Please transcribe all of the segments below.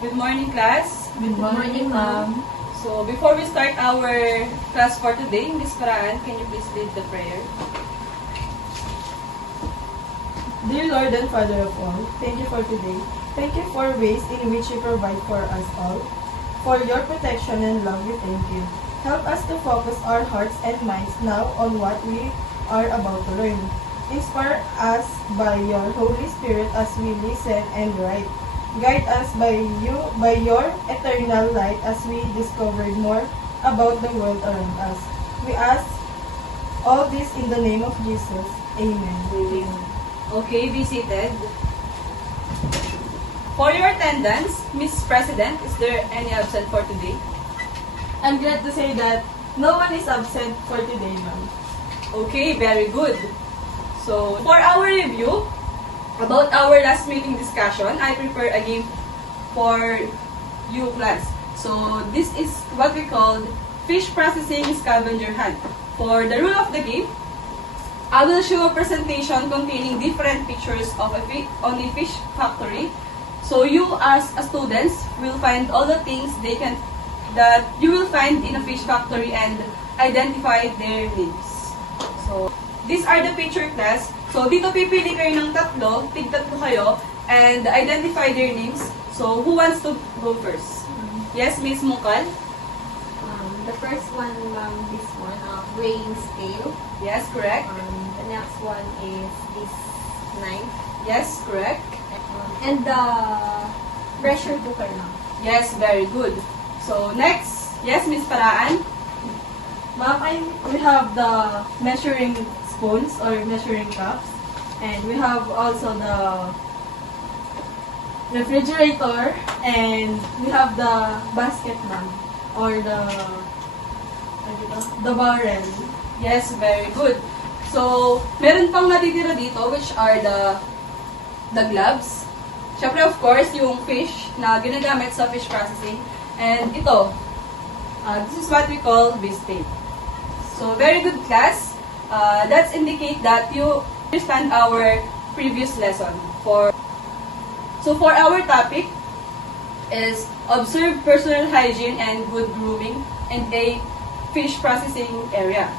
Good morning, class. Good morning, ma'am. So, before we start our class for today, Miss Paraan, can you please lead the prayer? Dear Lord and Father of all, thank you for today. Thank you for ways in which you provide for us all. For your protection and love, we thank you. Help us to focus our hearts and minds now on what we are about to learn. Inspire us by your Holy Spirit as we listen and write. Guide us by your eternal light as we discover more about the world around us. We ask all this in the name of Jesus. Amen. Okay, be seated. For your attendance, Miss President, is there any absent for today? I'm glad to say that no one is absent for today, ma'am. Okay, very good. So, for our review about our last meeting discussion, I prepare a game for you class. So, this is what we call fish processing scavenger hunt. For the rule of the game, I will show a presentation containing different pictures of on a fish factory. So, you as a students will find all the things that you will find in a fish factory and identify their names. So, these are the picture class. So, dito pipili kayo ng tatlo, tig-tatlo kayo, and identify their names. So, who wants to go first? Yes, Miss Mukal? The first one, this one, weighing scale. Yes, correct. The next one is this knife. Yes, correct. And the pressure cooker now. Yes, very good. So, next, yes, Miss Paraan? Ma'am, we have the measuring spoons or measuring cups. And we have also the refrigerator. And we have the basket, ma'am. Or the barrel. Yes, very good. So, meron pang natitira dito, which are the gloves. Siyempre, of course, yung fish na ginagamit sa fish processing. And ito, this is what we call bistake. So, very good class. That's indicate that you understand our previous lesson. So, for our topic is observe personal hygiene and good grooming in a fish processing area.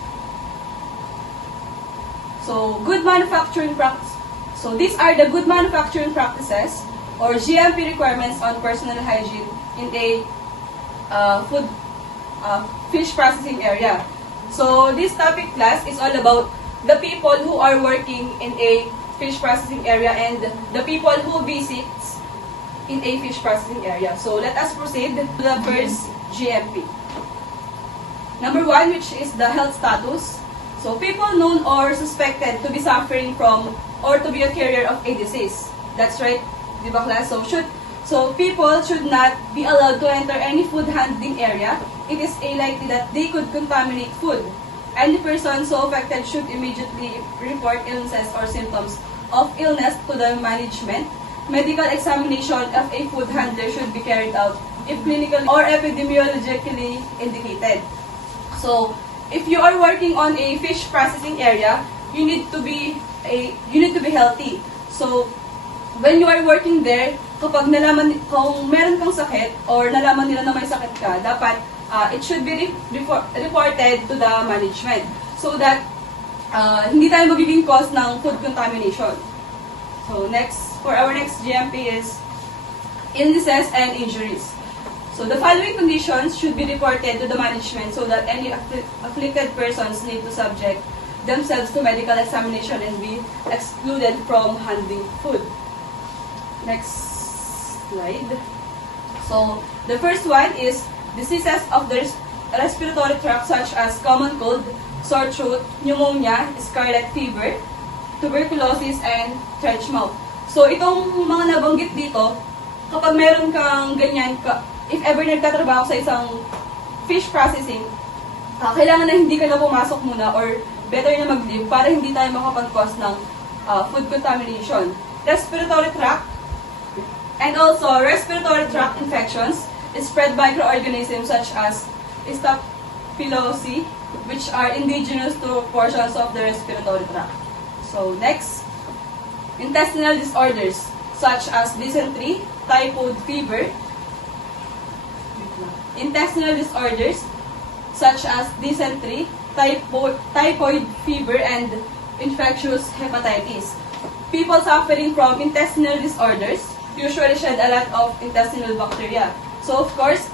So, good manufacturing practice. So, these are the good manufacturing practices or GMP requirements on personal hygiene in a fish processing area. So, this topic class is all about the people who are working in a fish processing area and the people who visits in a fish processing area. So, let us proceed to the first GMP. Number 1, which is the health status. So, people known or suspected to be suffering from or to be a carrier of a disease. That's right, di ba class? So people should not be allowed to enter any food handling area. It is likely that they could contaminate food. Any person so affected should immediately report illnesses or symptoms of illness to the management. Medical examination of a food handler should be carried out if clinically or epidemiologically indicated. So, if you are working on a fish processing area, you need to be healthy. So, when you are working there, kung meron kang sakit or nalaman nila na may sakit ka, dapat it should be reported to the management so that hindi tayo magiging cause ng food contamination. So for our next GMP is illnesses and injuries. So the following conditions should be reported to the management so that any afflicted persons need to subject themselves to medical examination and be excluded from handling food. Next slide. So, the first one is diseases of the respiratory tract such as common cold, sore throat, pneumonia, scarlet fever, tuberculosis, and trench mouth. So, itong mga nabanggit dito, kapag meron kang ganyan, if ever nagtatrabaho sa isang fish processing, kailangan na hindi ka na pumasok muna or better na mag-leave para hindi tayo makapag-cause ng food contamination. Respiratory tract, and also, respiratory tract infections is spread by microorganisms such as Staphylococcus, which are indigenous to portions of the respiratory tract. So, next, intestinal disorders such as dysentery, typhoid fever, intestinal disorders such as dysentery, typhoid fever, and infectious hepatitis. People suffering from intestinal disorders usually shed a lot of intestinal bacteria. So of course,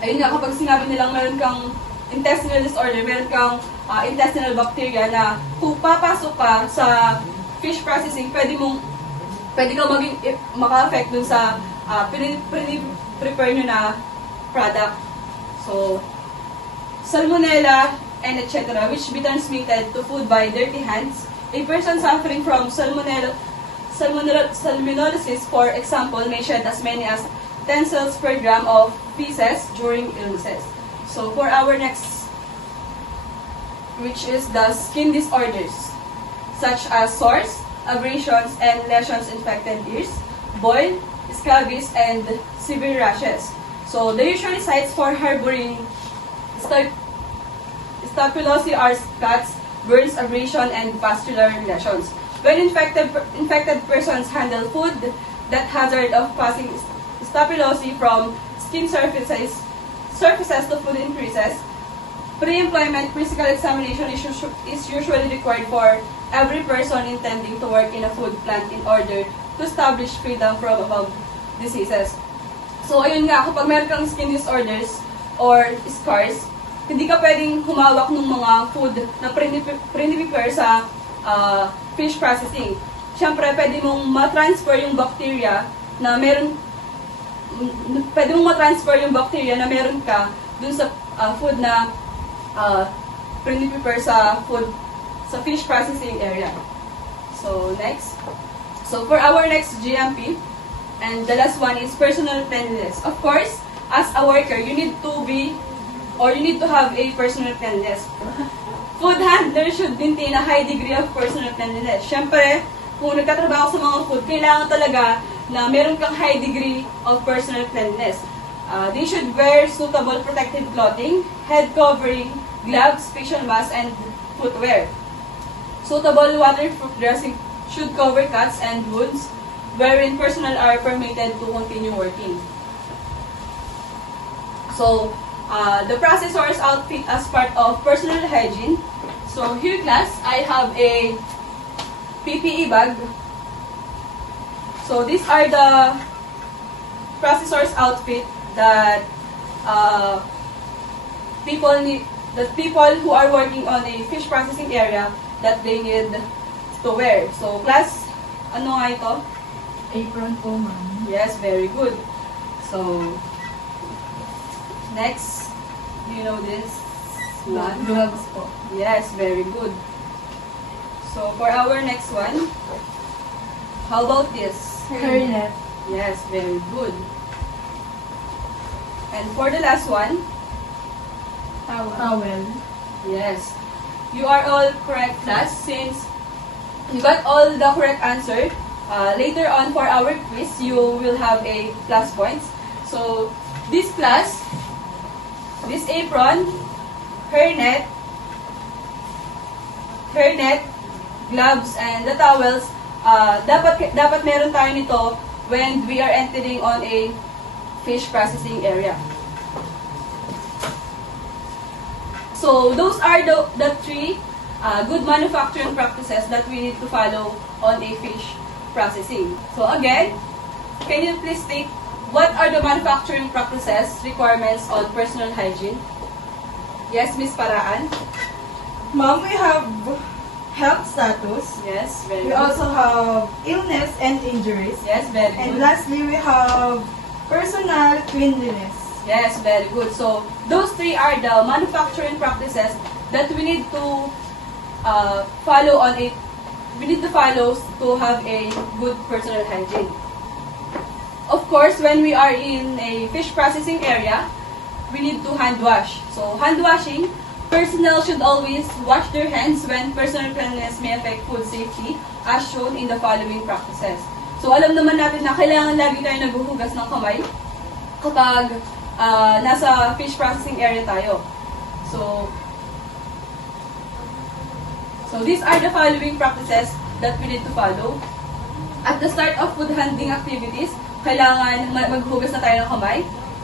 ayun nga, kapag sinabi nilang meron kang intestinal disorder, meron kang intestinal bacteria na kung papasok ka sa fish processing, pwede kang maka-affect dun sa prepare nyo na product. So, salmonella and etc. which be transmitted to food by dirty hands. A person suffering from salmonellosis, for example, may shed as many as 10 cells per gram of feces during illnesses. So, for our next, which is the skin disorders, such as sores, abrasions, and lesions infected ears, boil, scabies, and severe rashes. So, the usual sites for harboring Staphylococcus are cuts, burns, abrasion, and pustular lesions. When infected persons handle food, that hazard of passing staphylococcus from skin surfaces to food increases. Pre-employment physical examination is usually required for every person intending to work in a food plant in order to establish freedom from above diseases. So, ayun nga, kapag meron kang skin disorders or scars, hindi ka pwedeng humawak ng mga food na pre-prepare sa fish processing. Siyempre, pwede mong ma-transfer yung bacteria na meron ka dun sa food na pre-prepare sa fish processing area. So, next. So, for our next GMP, and the last one is personal cleanliness. Of course, as a worker, you need to have a personal cleanliness. Food handler should maintain a high degree of personal cleanliness. Siyempre, kung nagtatrabaho sa mga food, kailangan talaga na meron kang high degree of personal cleanliness. They should wear suitable protective clothing, head covering, gloves, facial mask, and footwear. Suitable waterproof dressing should cover cuts and wounds wherein personnel are permitted to continue working. So, the processor's outfit as part of personal hygiene. So, here class, I have a PPE bag. So, these are the processor's outfit that people who are working on a fish processing area that they need to wear. So, class, ano nga ito? Apron po, ma'am. Yes, very good. So, next, do you know this one? Gloves po. Yes, very good. So, for our next one, how about this? Hairnet. Yes, very good. And for the last one, Towel. yes. You are all correct, class, since you got all the correct answer. Later on for our quiz, you will have a plus points. So, this class, this apron, hairnet, gloves, and the towels, dapat meron tayo nito when we are entering on a fish processing area. So, those are the three good manufacturing practices that we need to follow on a fish processing. So, again, can you please state what are the manufacturing practices requirements on personal hygiene? Yes, Miss Paraan? Ma'am, we have health status. Yes, very We good. also have illness and injuries. Yes, very And good. lastly, we have personal cleanliness. Yes, very good. So, those three are the manufacturing practices that we need to follow to have a good personal hygiene. Of course, when we are in a fish processing area, we need to hand wash. So, hand washing, personnel should always wash their hands when personal cleanliness may affect food safety, as shown in the following practices. So, alam naman natin na kailangan lagi tayo naghuhugas ng kamay kapag nasa fish processing area tayo. So these are the following practices that we need to follow. At the start of food handling activities, kailangan maghugas na tayo ng kamay.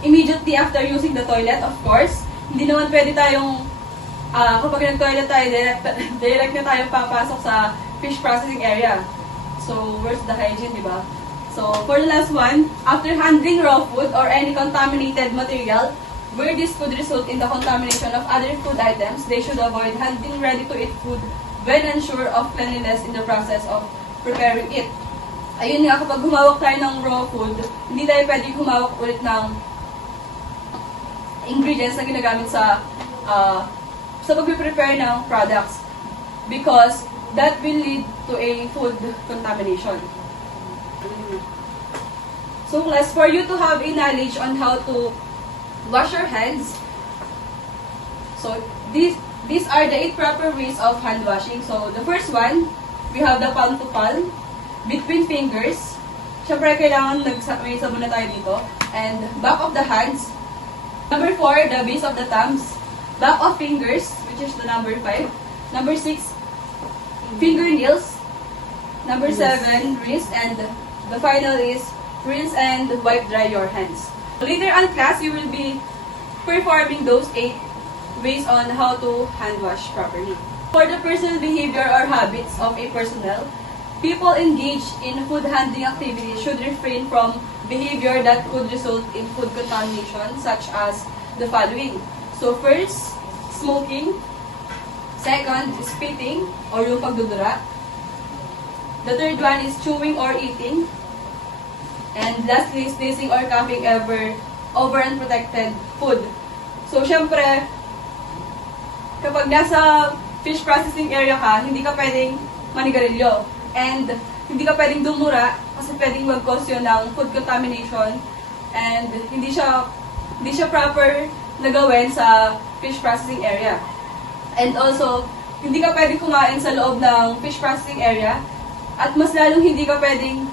immediately after using the toilet, of course. Hindi naman pwede tayong, kapag nag-toilet tayo, direct na tayong papasok sa fish processing area. So, where's the hygiene, di ba? So, for the last one, after handling raw food or any contaminated material, where this could result in the contamination of other food items, they should avoid handling ready-to-eat food when unsure of cleanliness in the process of preparing it. Ayun nga, kapag humawak tayo ng raw food, hindi tayo pwedeng humawak ulit ng ingredients na ginagamit sa pag-prepare ng products because that will lead to a food contamination. So class, for you to have a knowledge on how to wash your hands, so these are the 8 proper ways of hand washing. So the first one, we have the palm to palm, between fingers. Siyempre, kailangan may sabon na tayo dito. And back of the hands. Number 4, the base of the thumbs. Back of fingers, which is the number 5. Number 6, fingernails. Number 7, wrist. And the final is rinse and wipe dry your hands. Later on class, you will be performing those 8 ways on how to hand wash properly. For the personal behavior or habits of a personnel, people engaged in food handling activities should refrain from behavior that could result in food contamination, such as the following. So first, smoking. Second, spitting or yung pagdudura. The third one is chewing or eating. And lastly, sneezing or coughing over unprotected food. So syempre, kapag nasa fish processing area ka, hindi ka pwedeng manigarilyo. And hindi ka pwedeng dumura kasi pwedeng mag-cause yun ng food contamination and hindi siya proper na gawin sa fish processing area. And also, hindi ka pwedeng kumain sa loob ng fish processing area at mas lalong hindi ka pwedeng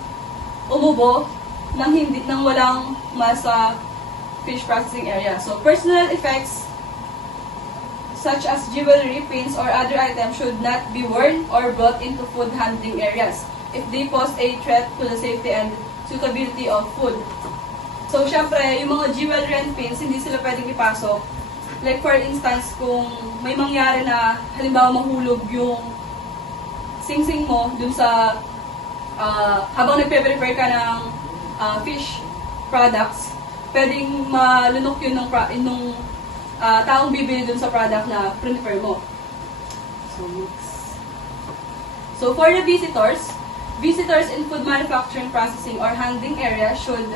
umubo nang walang masa fish processing area. So, personal effects such as jewelry, pins, or other items should not be worn or brought into food handling areas if they pose a threat to the safety and suitability of food. So, syempre, yung mga jewelry and pins, hindi sila pwedeng ipasok. Like, for instance, kung may mangyari na, halimbawa, mahulog yung sing-sing mo dun sa, habang nagpe-prepare ka ng fish products, pwedeng malunok yun nung taong bibili dun sa product na prepare mo. So, next. So, for the visitors in food manufacturing, processing, or handling area should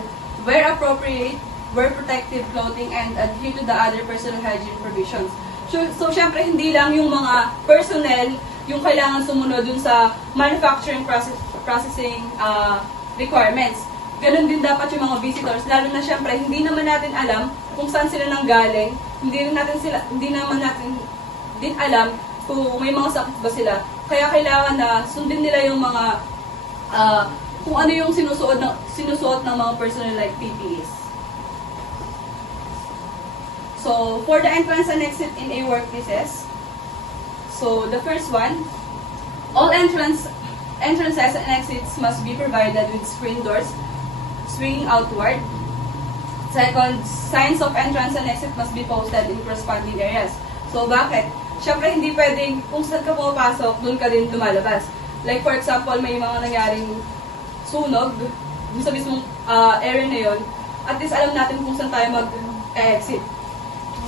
wear appropriate, wear protective clothing, and adhere to the other personal hygiene provisions. So syempre, hindi lang yung mga personnel yung kailangan sumunod dun sa manufacturing processing requirements. Ganon din dapat yung mga visitors, lalo na syempre, hindi naman natin alam kung saan sila nanggaling, hindi naman natin din alam kung may mga sakit ba sila. Kaya kailangan na sundin nila yung mga kung ano yung sinusuot ng mga personnel like PPEs. So, for the entrance and exit in a workplaces, so the first one, all entrances and exits must be provided with screen doors swinging outward. Second, signs of entrance and exit must be posted in corresponding areas. So, bakit? Siyempre, hindi pwedeng kung saan ka pumapasok, doon ka din lumalabas. Like, for example, may mga nangyaring sunog dun sa mismong area na yun, at least alam natin kung saan tayo mag-exit.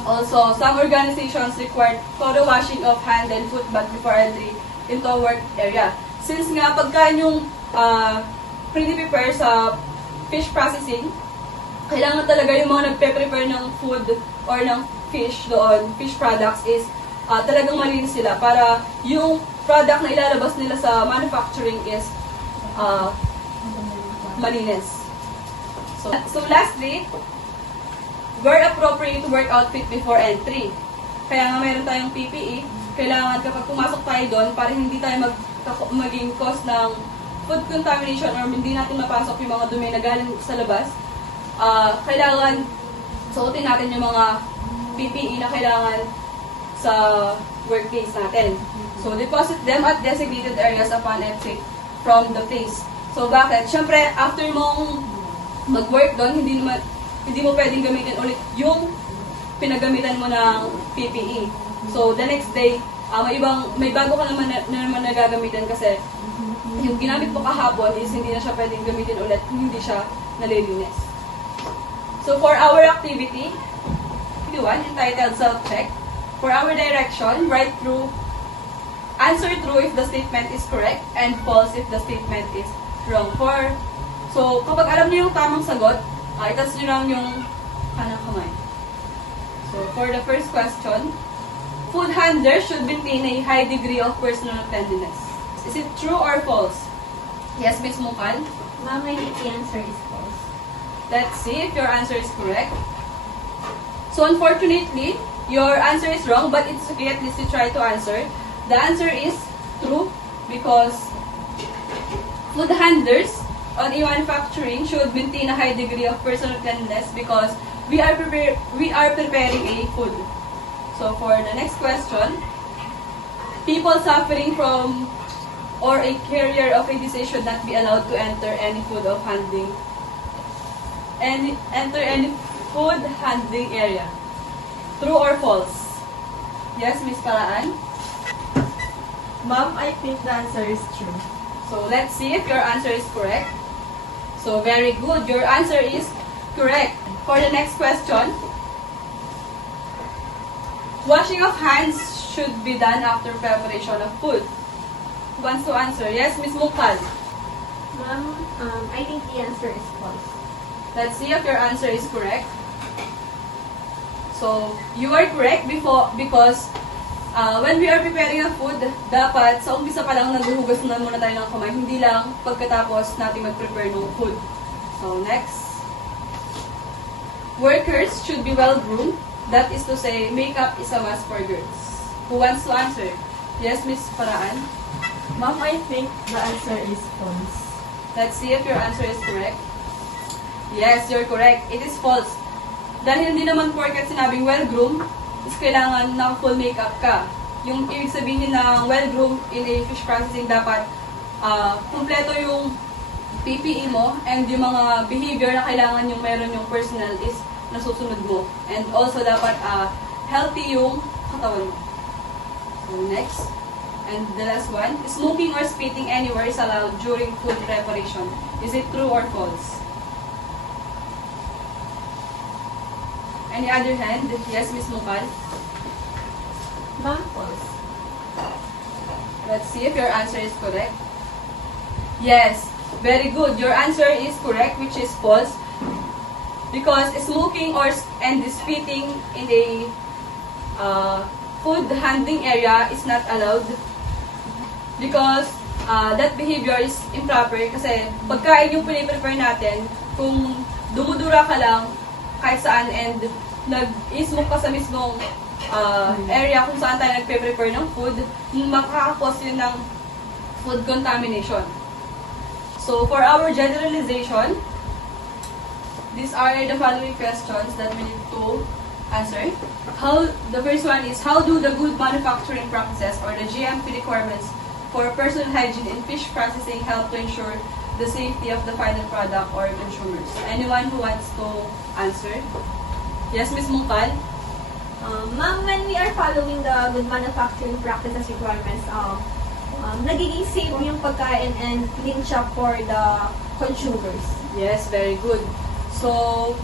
Also, some organizations require thorough washing of hand and foot bath before entry into a work area. Since nga, pagka yung pre-prepare sa fish processing, kailangan talaga yung mga nagpe-prepare ng food or ng fish doon, fish products, is talagang malinis sila para yung product na ilalabas nila sa manufacturing is malinis. So lastly, wear appropriate work outfit before entry. Kaya nga meron tayong PPE, kailangan kapag pumasok tayo doon para hindi tayo maging cause ng food contamination or hindi natin mapasok yung mga dumi na galing sa labas, kailangan suotin natin yung mga PPE na kailangan sa workplace natin. So, deposit them at designated areas upon exit from the place. So, bakit? Siyempre, after mong mag-work doon, hindi naman, hindi mo pwedeng gamitin ulit yung pinagamitan mo ng PPE. So, the next day, may bago ka naman na gagamitin kasi yung ginamit mo kahapon is hindi na siya pwedeng gamitin ulit, hindi siya nalilinis. So, for our activity, one entitled self-check. For our direction, answer true if the statement is correct and false if the statement is wrong. So, kapag alam niyo yung tamang sagot, itas niyo lang yung kanang kamay. So, for the first question, food handlers should maintain a high degree of personal cleanliness. Is it true or false? Yes, Ms. Mukal? Ma'am, I think the answer is false. Let's see if your answer is correct. So, unfortunately, your answer is wrong, but it's okay at least you try to answer. The answer is true because food handlers on a manufacturing should maintain a high degree of personal cleanliness because we are preparing a food. So for the next question, people suffering from or a carrier of a disease should not be allowed to enter any food handling area. True or false? Yes, Miss Paraan? Ma'am, I think the answer is true. So let's see if your answer is correct. So very good. Your answer is correct. For the next question, washing of hands should be done after preparation of food. Who wants to answer? Yes, Miss Mukal. Ma'am, I think the answer is false. Let's see if your answer is correct. So you are correct because when we are preparing a food, dapat sa umpisa pa lang naghuhugas na muna tayo ng kamay, hindi lang pagkatapos natin mag-prepare ng food. So next. Workers should be well-groomed. That is to say, makeup is a must for girls. Who wants to answer? Yes, Miss Paraan? Ma'am, I think the answer is false. Let's see if your answer is correct. Yes, you're correct. It is false. Dahil hindi naman porket sinabing well-groomed, is kailangan na full makeup ka. Yung ibig sabihin ng well-groomed in a fish processing, dapat kumpleto yung PPE mo and yung mga behavior na kailangan yung meron yung personal is nasusunod mo. And also dapat healthy yung katawan mo. So next. And the last one, smoking or spitting anywhere is allowed during food preparation. Is it true or false? Any other hand? Yes, Miss Mukal? Ma'am, false. Let's see if your answer is correct. Yes, very good. Your answer is correct, which is false. Because smoking and spitting in a food handling area is not allowed. Because that behavior is improper. Kasi pagkain yung piniprepare natin, kung dumudura ka lang kahit saan and nag-smoke ka sa mismong area kung saan tayo nagpe-prepare ng food, makakakos yun ng food contamination. So, for our generalization, these are the following questions that we need to answer. The first one is, how do the good manufacturing practices or the GMP requirements for personal hygiene in fish processing help to ensure the safety of the final product or consumers? Anyone who wants to answer? Yes, Ms. Mungkal? Ma'am, when we are following the good manufacturing practices requirements, nagiging safe yung pagkain and clean siya for the consumers. Yes, very good. So,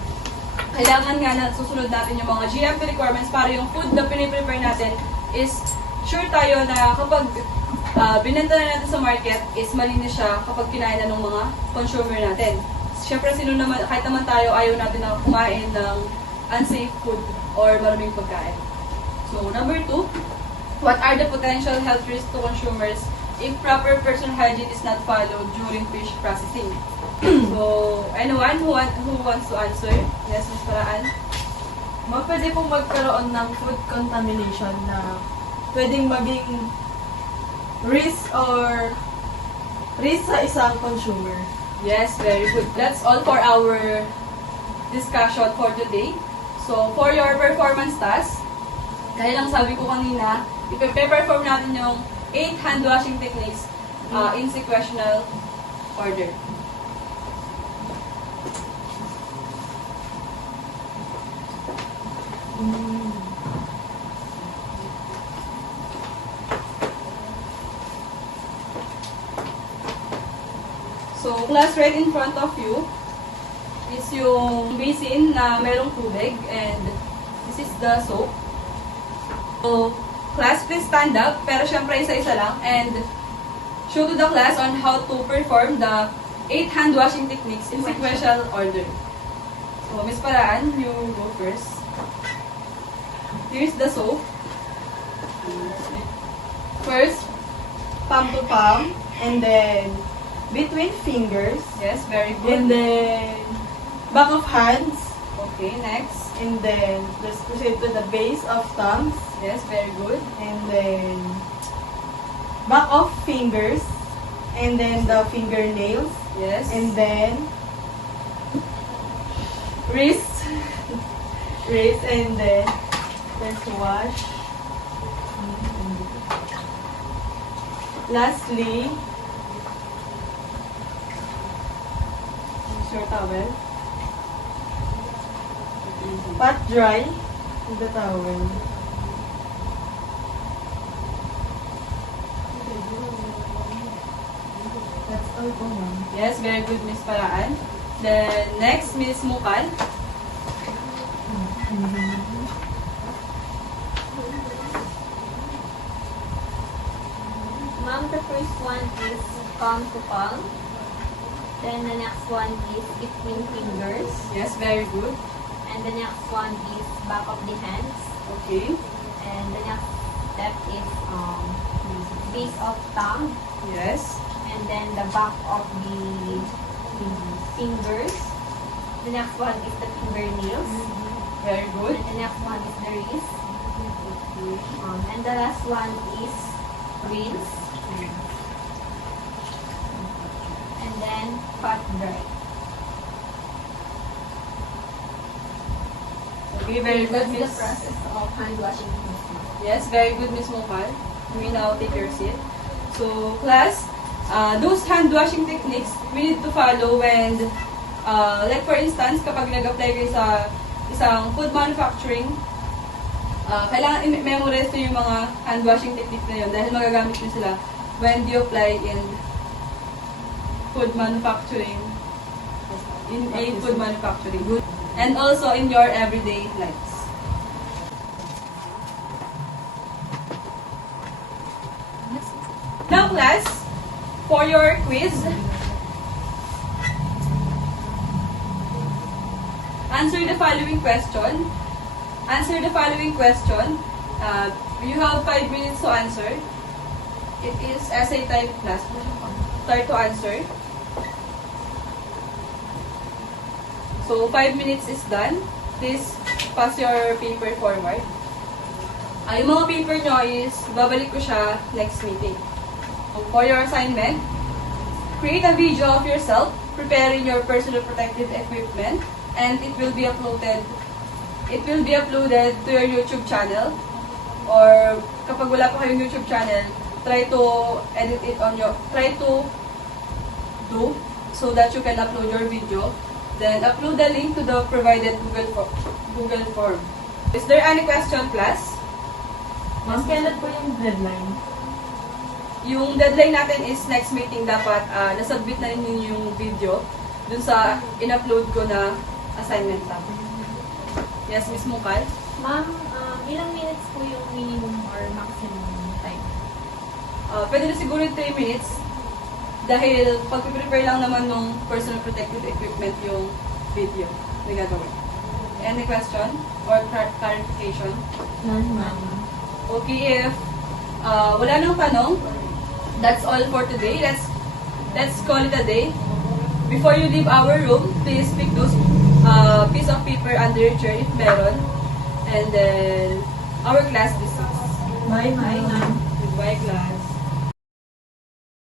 kailangan nga na susunod natin yung mga GMP requirements para yung food na piniprepare natin is sure tayo na kapag binenta na natin sa market is malinis siya kapag kinain na ng mga consumer natin. Siyempre, kahit naman tayo, ayaw natin na kumain ng unsafe food or maraming pagkain. So, number 2, what are the potential health risks to consumers if proper personal hygiene is not followed during fish processing? So, anyone who wants to answer? Yes, Ms. Paraan? Pwede pong magkaroon ng food contamination na pwedeng maging risk sa isang consumer. Yes, very good. That's all for our discussion for today. So, for your performance task, kaya lang sabi ko kanina, ipe-perform natin yung 8 hand washing techniques in sequential order. So, class, right in front of you is yung basin na merong tubig, and this is the soap. So, class, please stand up, pero syempre isa-isa lang, and show to the class on how to perform the 8 hand washing techniques in sequential order. So, Miss Paraan, you go first. Here's the soap. First, Palm to palm, and then between fingers, yes, very good. and then back of hands, Okay, next. and then let's proceed to the base of thumbs, Yes, very good. and then back of fingers, and then the fingernails, Yes. and then wrist, wrist, and then let's wash. Lastly, use your towel. Pat dry with the towel. That's all po, ma'am. Yes, very good, Miss Paraan. Then, next, Miss Mukal. Ma'am, the first one is palm to palm. Then the next one is between fingers. Yes, very good. And the next one is back of the hands. Okay. And the next step is base of tongue. Yes. And then the back of the fingers. The next one is the fingernails. Very good. And the next one is the wrist. And the last one is rinse. And then pat dry. Okay, very good, That's the Miss. process of hand washing. Yes, very good, Miss Mukal. We now take your seat. So, class, those hand washing techniques we need to follow when, like for instance, kapag nag-apply kayo sa isang food manufacturing, kailangan i-memorize nyo yung mga hand washing techniques na yun dahil magagamit nyo sila when you apply in food manufacturing, and also in your everyday lives. Now class, for your quiz, answer the following question. You have 5 minutes to answer. It is essay type class. Start to answer. So 5 minutes is done. Please pass your paper forward. Yung mga paper nyo is babalik ko siya next meeting. For your assignment, create a video of yourself preparing your personal protective equipment, and it will be uploaded to your YouTube channel, or kapag wala pa kayong YouTube channel, try to do so that you can upload your video, then upload the link to the provided Google form. Is there any question, class? Ma'am, kailan po yung deadline? Yung deadline natin is next meeting, dapat nasubmit na ninyo yung video dun sa in-upload ko na assignment tab. Yes, Miss Mukal? Ma'am, ilang minutes po yung minimum or maximum time? Pwede na siguro 3 minutes dahil pag-prepare lang naman ng personal protective equipment yung video na gagawin. Any question or clarification? None, ma'am. Okay, if wala nang tanong, that's all for today. Let's call it a day. Before you leave our room, please pick those piece of paper under your chair if meron. And then, our class dismissed. Bye, ma'am. Goodbye, class.